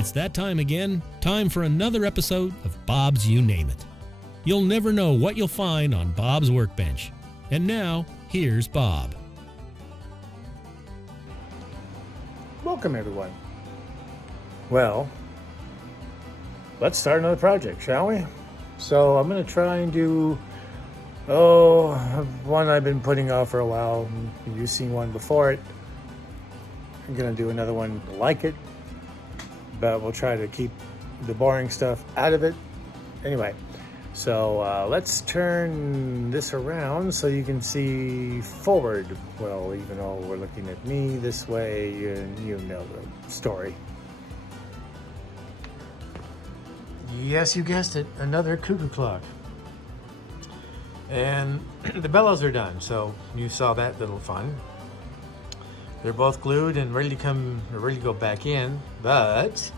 It's that time again, time for another episode of Bob's You Name It. You'll never know what you'll find on Bob's workbench. And now, here's Bob. Welcome, everyone. Well, let's start another project, shall we? So I'm going to try and do, one I've been putting off for a while. You've seen one before it. I'm going to do another one like it, but we'll try to keep the boring stuff out of it. Anyway, so let's turn this around so you can see forward. Well, even though we're looking at me this way, you know the story. Yes, you guessed it, another cuckoo clock. And the bellows are done, so you saw that little fun. They're both glued and ready to go back in, but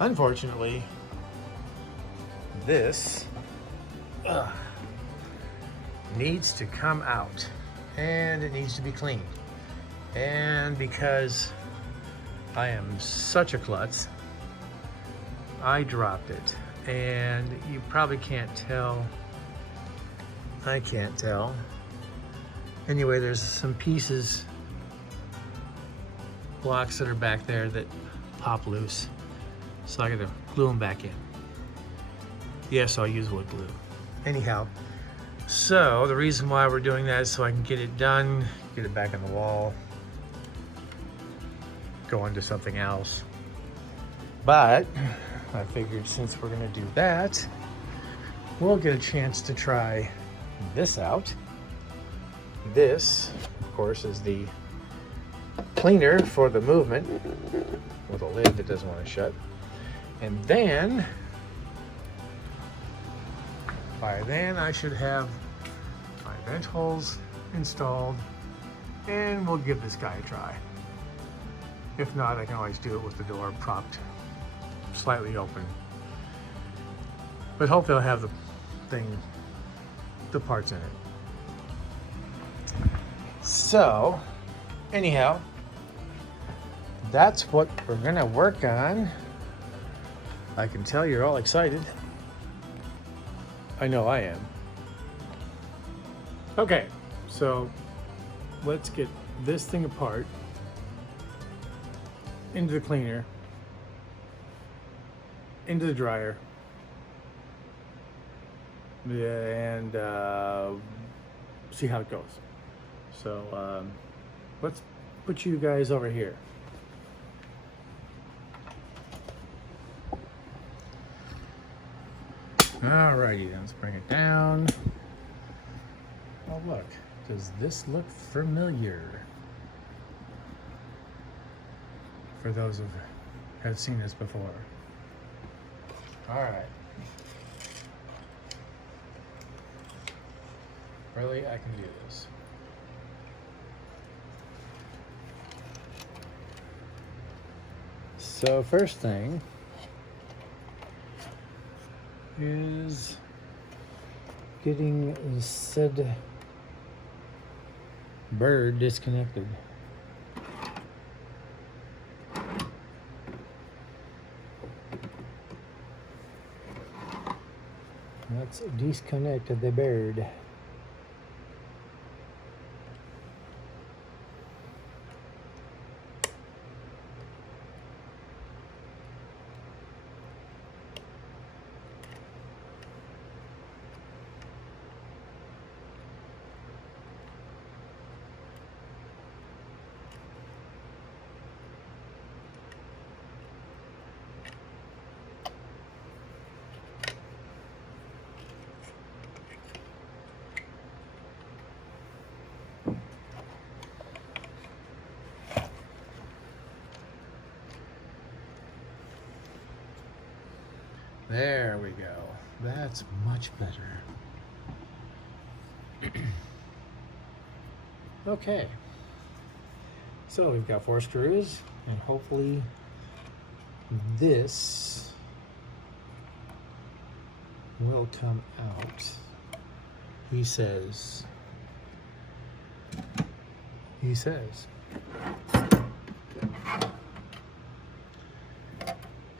unfortunately, this needs to come out, and it needs to be cleaned. And because I am such a klutz, I dropped it, and you probably can't tell. I can't tell. Anyway, there's some pieces, blocks that are back there that pop loose, so I gotta glue them back in. Yes, I'll use wood glue. Anyhow, so the reason why we're doing that is so I can get it done, get it back on the wall, go on to something else. But I figured since we're gonna do that, we'll get a chance to try this out. This, of course, is the cleaner for the movement with a lid that doesn't want to shut. And then, by then I should have my vent holes installed, and we'll give this guy a try. If not, I can always do it with the door propped slightly open. But hopefully I'll have the parts in it. So, anyhow, that's what we're gonna work on. I can tell you're all excited. I know I am. Okay, so let's get this thing apart, into the cleaner, into the dryer, and see how it goes. So let's put you guys over here. Alrighty then, let's bring it down. Oh look, does this look familiar? For those who have seen this before. Alright. Really, I can do this. So first thing is getting said bird disconnected. Let's disconnect the bird. There we go. That's much better. Okay. So we've got 4 screws, and hopefully this will come out. He says.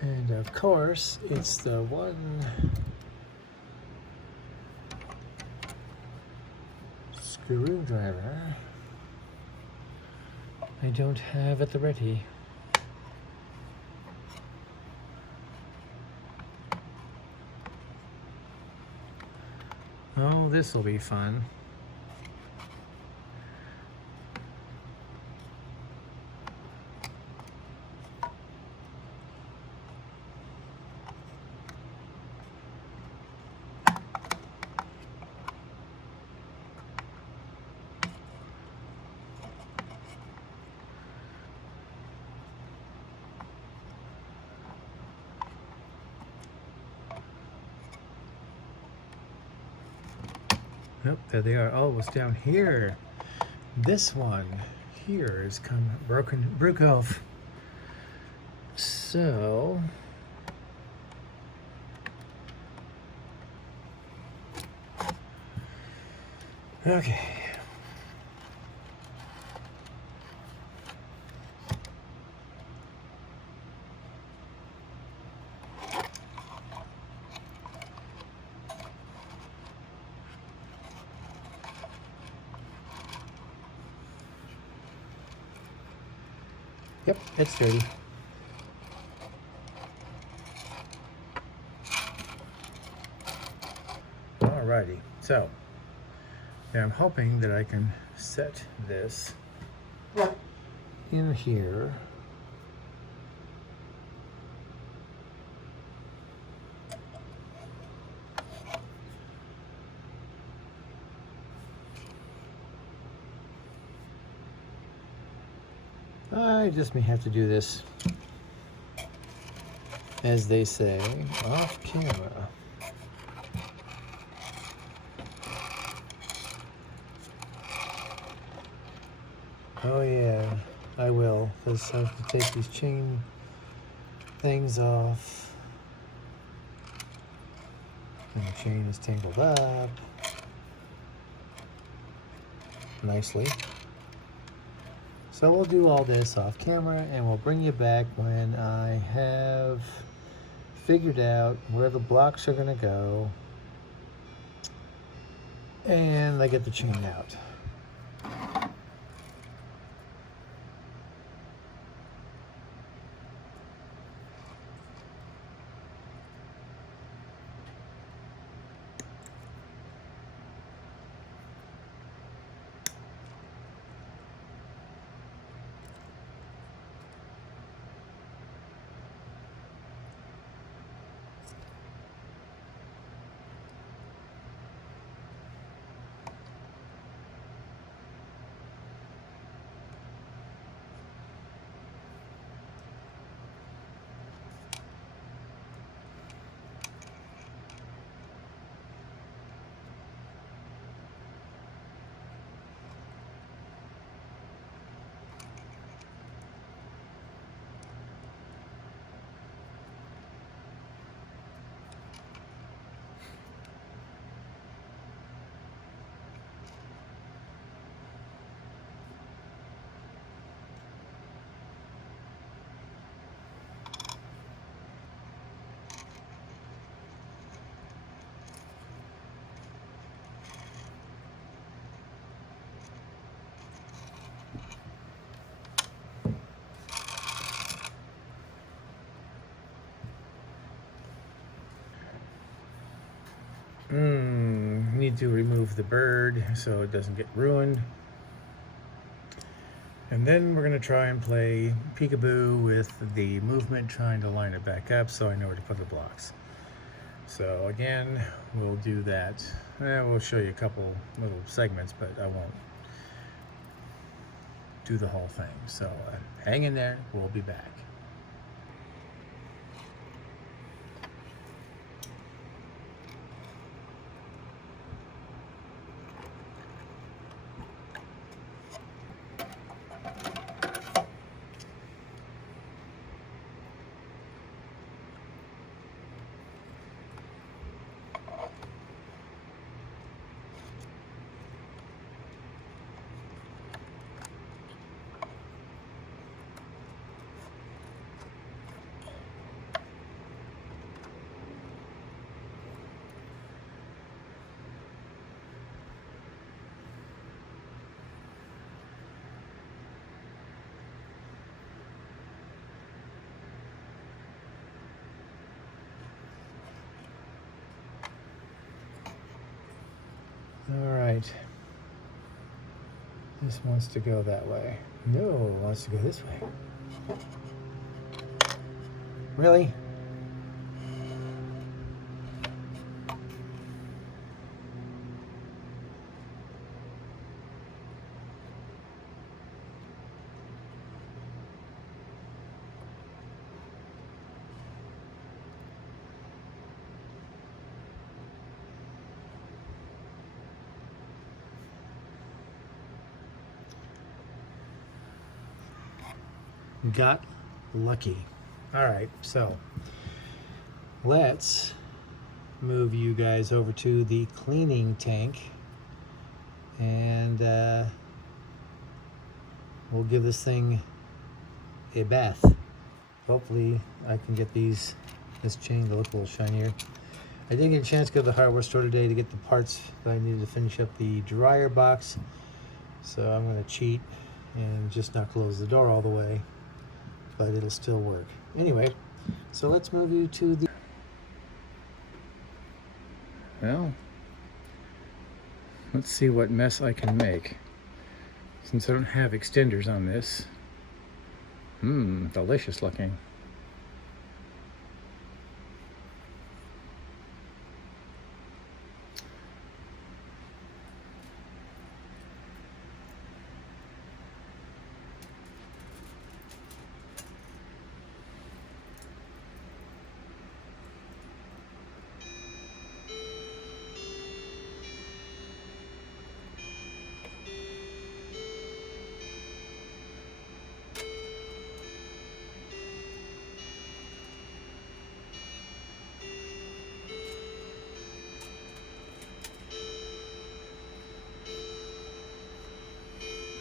And And of course, it's the one screwdriver I don't have at the ready. Oh, this will be fun. Nope, there they are. Oh, it's down here. This one here is broke off. So okay. Yep, it's dirty. Alrighty, so now I'm hoping that I can set this in here. I just may have to do this, as they say, off camera. Oh yeah, I will, because I have to take these chain things off. And the chain is tangled up nicely. So we'll do all this off camera, and we'll bring you back when I have figured out where the blocks are going to go and I get the chain out. Need to remove the bird so it doesn't get ruined. And then we're going to try and play peekaboo with the movement, trying to line it back up so I know where to put the blocks. So again, we'll do that. We'll show you a couple little segments, but I won't do the whole thing. So hang in there, we'll be back. This wants to go that way. No, it wants to go this way. Really? Got lucky. All right, so let's move you guys over to the cleaning tank, and we'll give this thing a bath. Hopefully I can get this chain to look a little shinier. I didn't get a chance to go to the hardware store today to get the parts that I needed to finish up the dryer box, so I'm going to cheat and just not close the door all the way, but it'll still work. Anyway, so let's move you to the... Well, let's see what mess I can make. Since I don't have extenders on this. Delicious looking.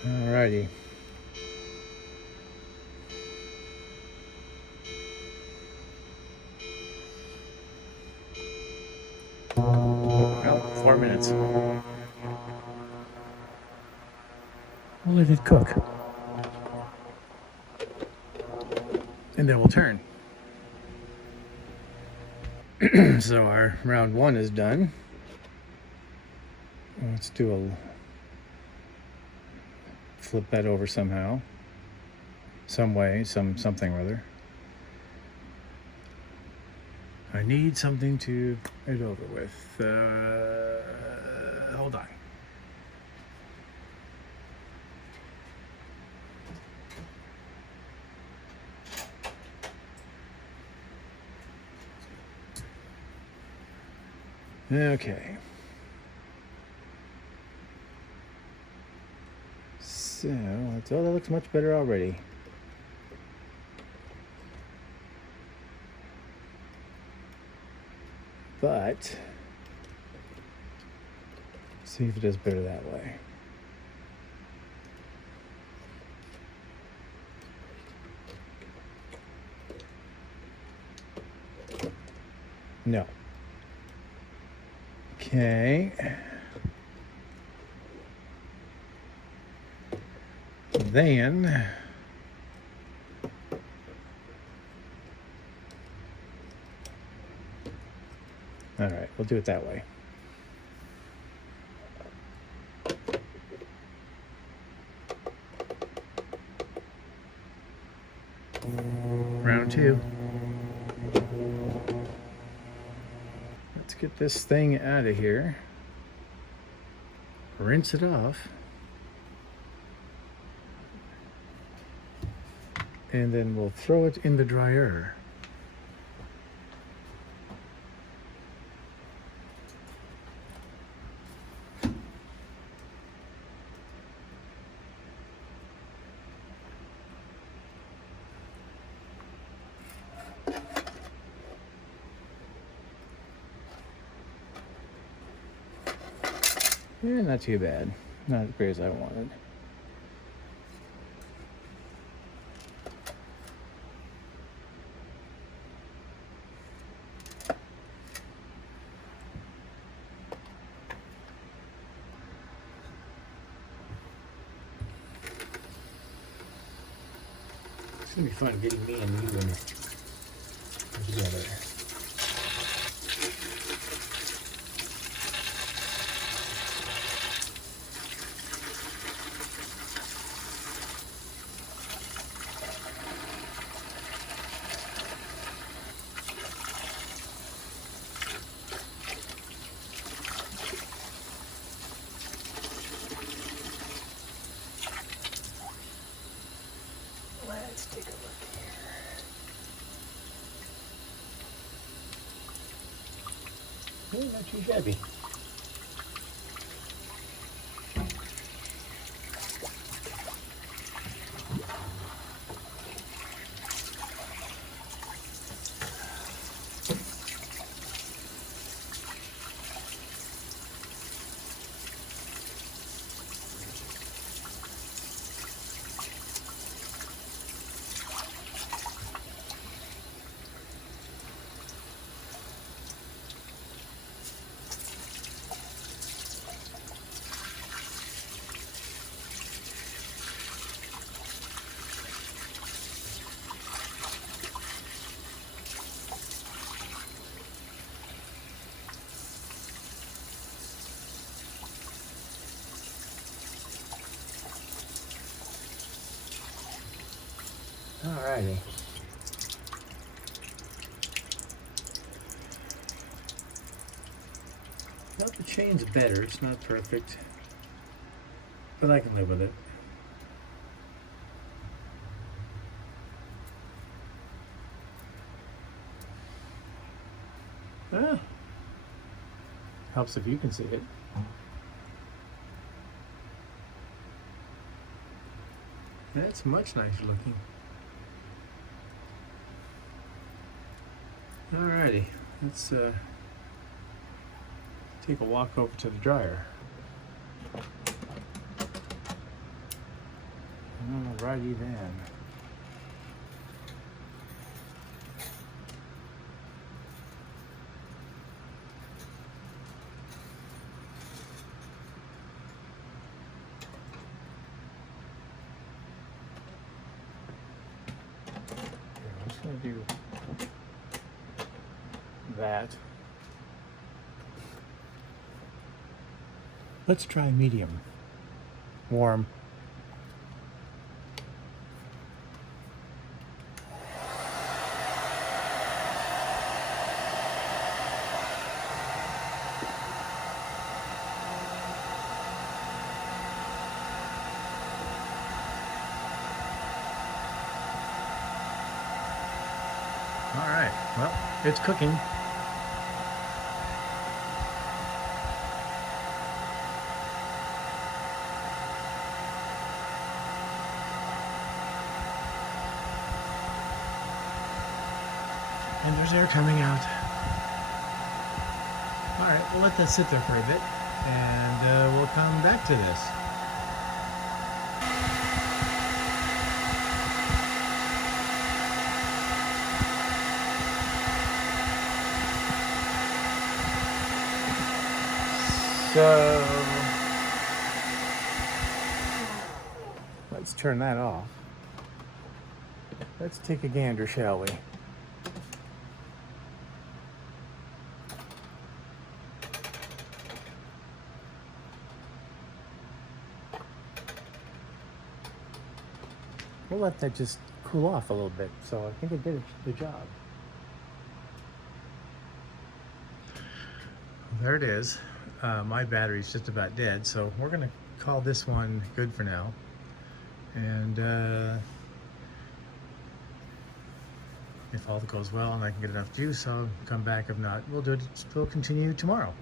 Alrighty. Well, 4 minutes. We'll let it cook. And then we'll turn. So our round 1 is done. Let's do flip that over somehow, some way, something or other. I need something to get it over with. Hold on. Okay. So, that looks much better already. But, see if it does better that way. No. Okay. Then all right, we'll do it that way. Round 2. Let's get this thing out of here. Rinse it off. And then we'll throw it in the dryer. Yeah, not too bad. Not as great as I wanted. It's gonna be fun getting me and you together. Not too shabby. Alrighty. Well, the chain's better. It's not perfect, but I can live with it. Ah, helps if you can see it. That's much nicer looking. Alrighty, let's take a walk over to the dryer. Alrighty then. I'm just going to do that. Let's try medium. Warm. All right, well, it's cooking. And there's air coming out. All right, we'll let that sit there for a bit, and we'll come back to this. So let's turn that off. Let's take a gander, shall we? We'll let that just cool off a little bit. So I think it did the job. There it is. My battery's just about dead, so we're gonna call this one good for now. And if all goes well and I can get enough juice, I'll come back. If not, we'll continue tomorrow.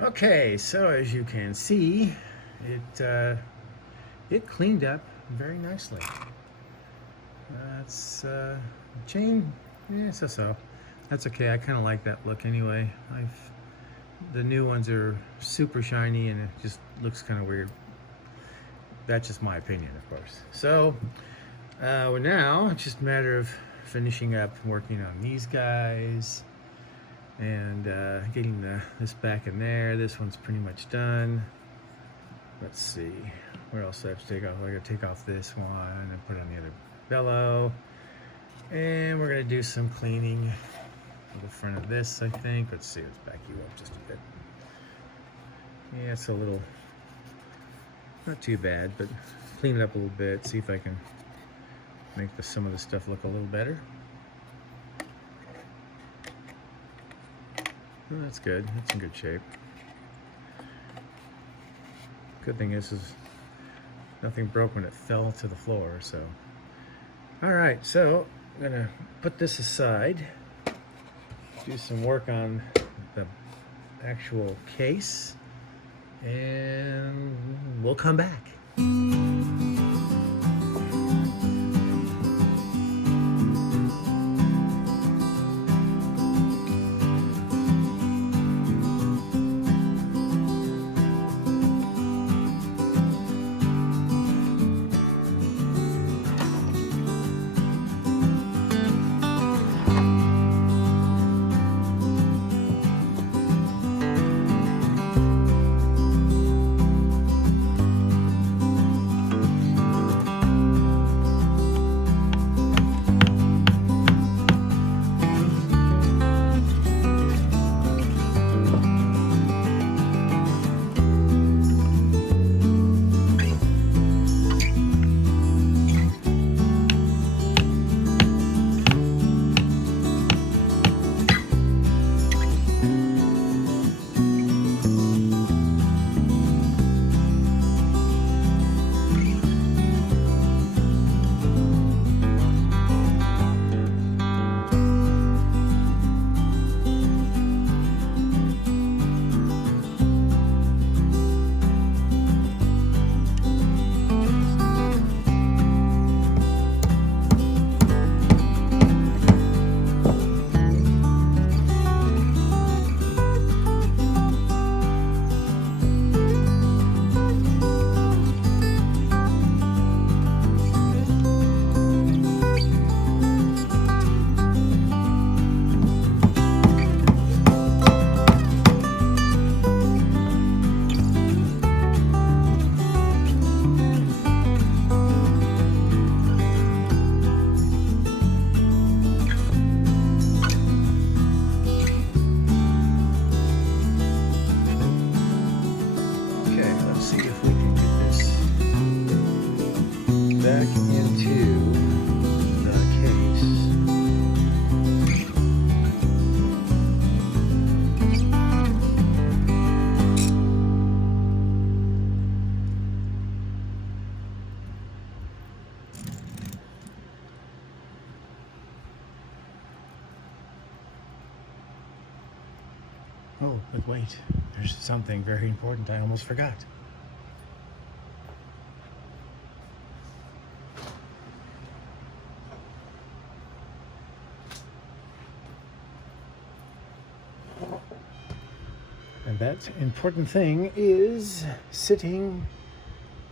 Okay, so as you can see, it cleaned up very nicely. That's chain, yeah, so. That's okay. I kind of like that look anyway. The new ones are super shiny and it just looks kind of weird. That's just my opinion, of course. So now it's just a matter of finishing up working on these guys and getting this back in there. This one's pretty much done. Let's see. Where else do I have to take off? I got to take off this one and put on the other bellow. And we're going to do some cleaning the front of this, I think. Let's see, let's back you up just a bit. Yeah, it's a little, not too bad, but clean it up a little bit, see if I can make some of the stuff look a little better. Oh, that's good, that's in good shape. Good thing is nothing broke when it fell to the floor, so. All right, so I'm gonna put this aside. do some work on the actual case, and we'll come back. Back into the case. Oh, but wait, there's something very important I almost forgot. And that important thing is sitting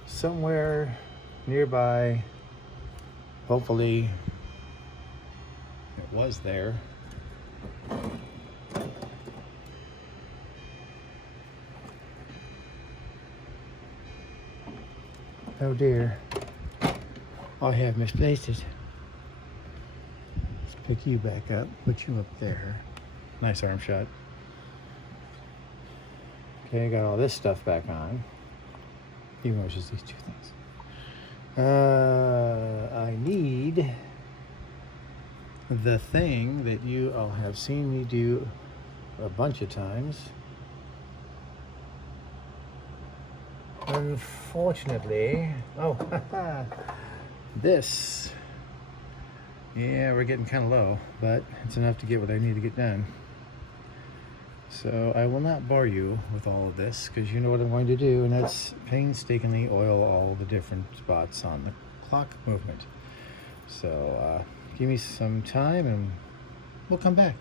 somewhere nearby. Hopefully, it was there. Oh dear, I have misplaced it. Let's pick you back up, put you up there. Nice arm shot. Okay, got all this stuff back on. Even though it's just these two things. I need the thing that you all have seen me do a bunch of times. Unfortunately, this. Yeah, we're getting kind of low, but it's enough to get what I need to get done. So I will not bore you with all of this because you know what I'm going to do, and that's painstakingly oil all the different spots on the clock movement. So give me some time and we'll come back.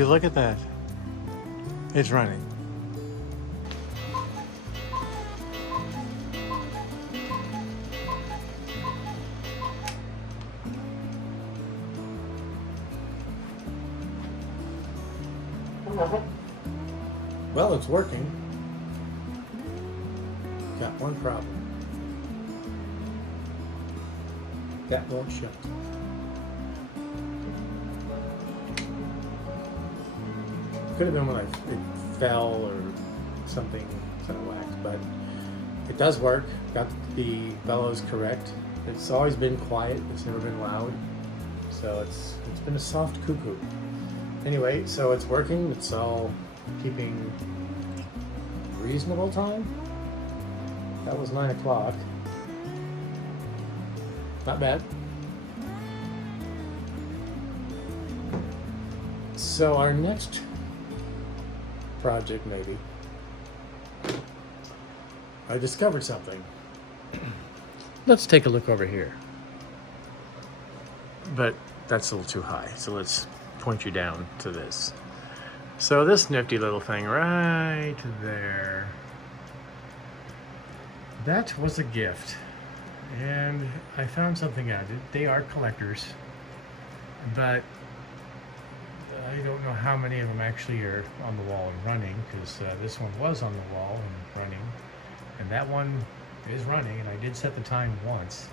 you look at that, it's running. Well, it's working. Got one problem. That won't shut. Could have been when it fell or something out of whack, but it does work. Got the bellows correct. It's always been quiet. It's never been loud. So it's been a soft cuckoo. Anyway, so it's working. It's all keeping reasonable time. That was 9 o'clock. Not bad. So our next project, maybe, I discovered something. Let's take a look over here. But that's a little too high, so let's point you down to this. So this nifty little thing right there, that was a gift. And I found something out. They are collectors, but I don't know how many of them actually are on the wall and running, because this one was on the wall and running, and that one is running, and I did set the time once.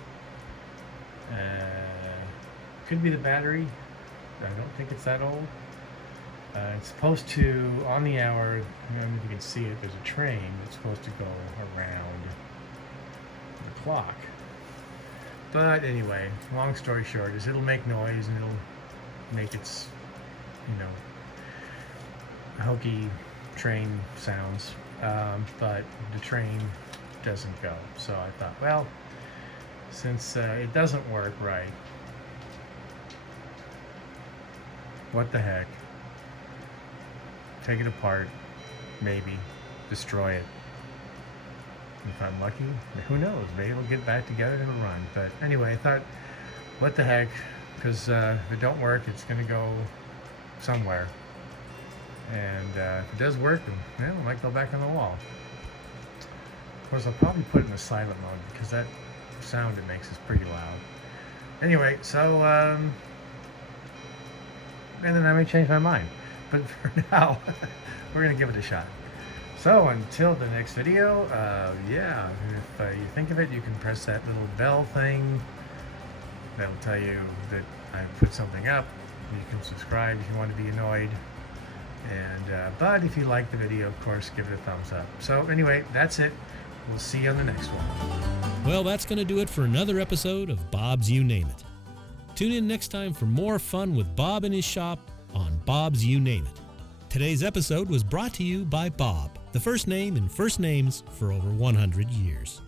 Could be the battery. I don't think it's that old. It's supposed to, on the hour, I don't know if you can see it, there's a train that's supposed to go around the clock. But anyway, long story short is it'll make noise and it'll make its, hokey train sounds, but the train doesn't go. So I thought, well, since it doesn't work right, what the heck, take it apart, maybe destroy it. If I'm lucky, who knows, maybe it'll get back together and it'll run. But anyway, I thought, what the heck, because if it don't work, it's going to go somewhere. And if it does work, then it might go back on the wall. Of course, I'll probably put it in the silent mode, because that sound it makes is pretty loud. Anyway, so, and then I may change my mind. But for now, we're going to give it a shot. So until the next video, yeah, if you think of it, you can press that little bell thing. That'll tell you that I put something up. You can subscribe if you want to be annoyed. And but if you like the video, of course, give it a thumbs up. So anyway, that's it. We'll see you on the next one. Well, that's going to do it for another episode of Bob's You Name It. Tune in next time for more fun with Bob and his shop on Bob's You Name It. Today's episode was brought to you by Bob, the first name in first names for over 100 years.